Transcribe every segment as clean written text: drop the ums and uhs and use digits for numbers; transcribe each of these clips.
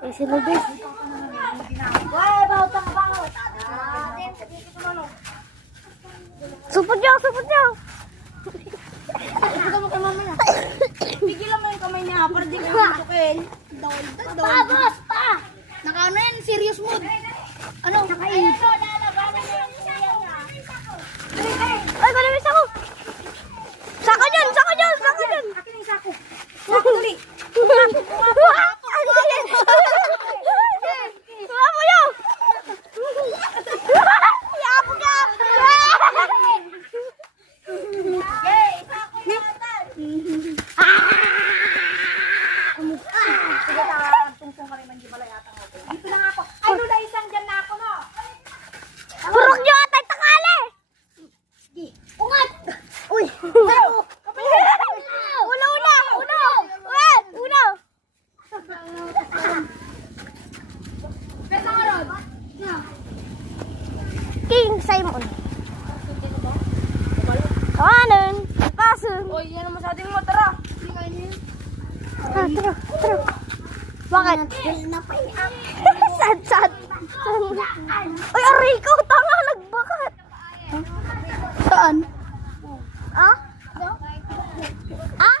Eh, sino din? Supot niyo, supot niyo! Ipagod mo kay mamaya. Pigilan mo yung kamay niya para di ka matukin. Pabos pa! Naka ano yan, serious mood. Ano? Naka-in. Ay, kalimis ako! Sako dyan! Sako dyan! Sako dyan! Akin yung sako. Sako dali. Sumamo yun! Yapo ka! Yay! Sako yatan! Sige ta, tungkong kami man di pala yata ako. Dito na nga ako. Ay, lula isang dyan na ako, no? Purok nyo atay takali! Sige. Ungat! Uy! Uno! Uno! Uno! Uno! Pwede ka ron. King Simon. Kawanan! Pasun! Uy, yan naman sa ating mo. Tara. Tara, tara, tara. Bakit? Sad, sad. Uy, aray ko! Tanga, nagbakat. Saan? Ah? Ah?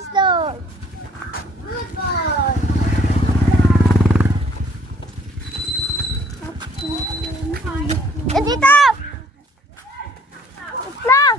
Slow. Eh, dito! Lang!